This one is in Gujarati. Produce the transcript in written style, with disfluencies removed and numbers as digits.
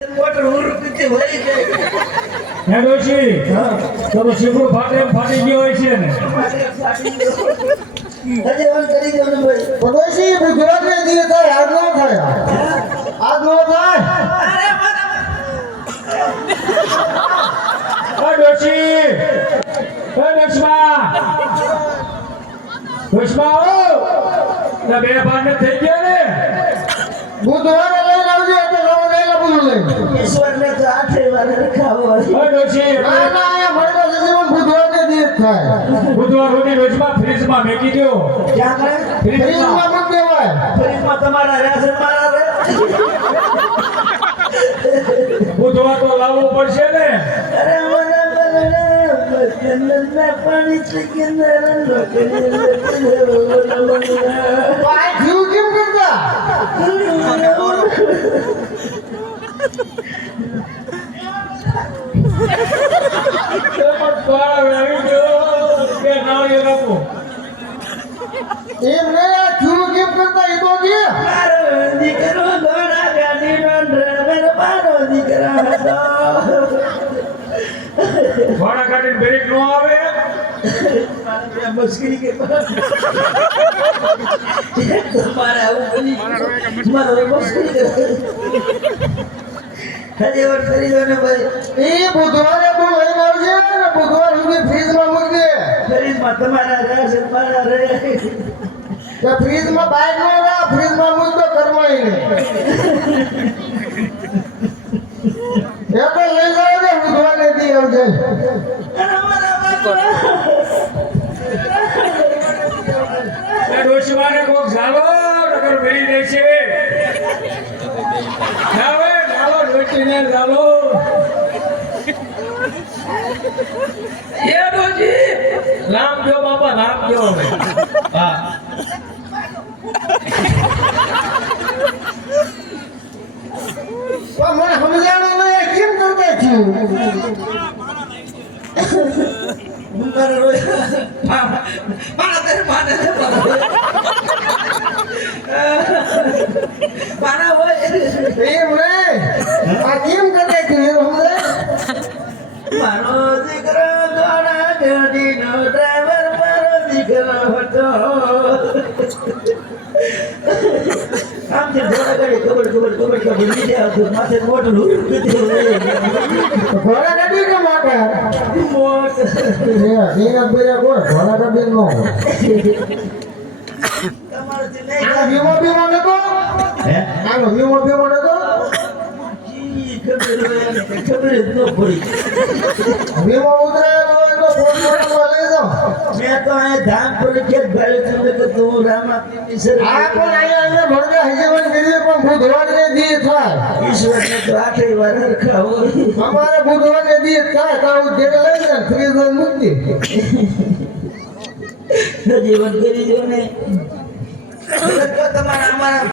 મોટર ઉરુકતી ભરી જાય હે ડોશી તો શીખું ફાટી ગયો હોય છે ને ફાટી ગયો હજે વન કરી દો ને ભાઈ પડોશી ગુજરાત ને દીએ થાય આજ નો થાય આજ નો થાય અરે હે ડોશી હે દુશ્મા ઓ ના બે ભાગ થઈ ગયા ને બુધવારે લઈને આવજો એટલે રવા બોલું લઈ ઈશ્વર ને તો આઠે વાર રખાવો હે ડોશી ના ના આ મળવા જશે બુધવાર ને દીએ થાય બુધવાર સુધી ડોશીમાં ફ્રીજમાં મેકી દો ક્યાં કરે ફ્રીજમાં મૂક દેવાય ફ્રીજમાં તમારા રેશન મારા રે બુધવાર તો લાવવો પડશે ને અરે મને ના પાણી થી કિંદર ભાઈ જીવ કેમ કરતા એમ ને જીવ કેમ કરતા એ તો કે મારો દીકરો ઘોડા ગાડીનો ડ્રાઈવર મારો દીકરો હતો ઘોડા કાઢીને બ્રેક નો આવે મુશ્કેલી કે તમારે આવું બની મારો મુશ્કેલી હજે વાર કરી દો ને ભાઈ એ બુધવારે તું લઈને આવજે ને બુધવાર સુધી ફ્રીજમાં મૂક દે ફ્રીજમાં તમારા રેશન મારા રે કે ફ્રીજમાં બાઈક નો ના ફ્રીજમાં મૂક દો કરમાઈ ને એ તો લઈ જાવ ને બુધવારે દી આવજે ડોશીમાને કોક ઝાલો નગર ભરી દે છે જાવે ઝાલો ડોશીને ઝાલો એ ડોશી નામ દો બાપા નામ દો હવે હા મને સમજાણું નહીં કેમ કરતા છું મારા હોય એમ નહીં આ કેમ કરતા છું એ સમજાય મારો દીકરો ઘોડા ગાડીનો ડ્રાઈવર મારો દીકરો હતો આમથી ઘોડા ગાડી ખબર નીચે આવતું માથે મોટું ઘોડા ગાડી કે માટે મોટ એના બેરા કોઈ ઘોડા ગાડી નો તમારાથી આનો નહીં વીમો નતો આનો વીમો નતો ખબર જ ન પડી વીમો ઉતરાયેલો હોય તો ફોન માં લઈ જાઓ મેં તો અહીંયા ધામ પડી કે ભાઈ તમને કે તું રામા પીની સર આ પણ અહીંયા ભરગા હજીવન કરીએ પણ બુધવાર ને દી થાય ઈશ્વર ને તો આઠે વાર રખાવો અમારે બુધવાર ને દી થાય તો આવું ઘેર લઈ જાય ફ્રીજ માં મૂકી જીવન કરી દો ને તમારા અમારા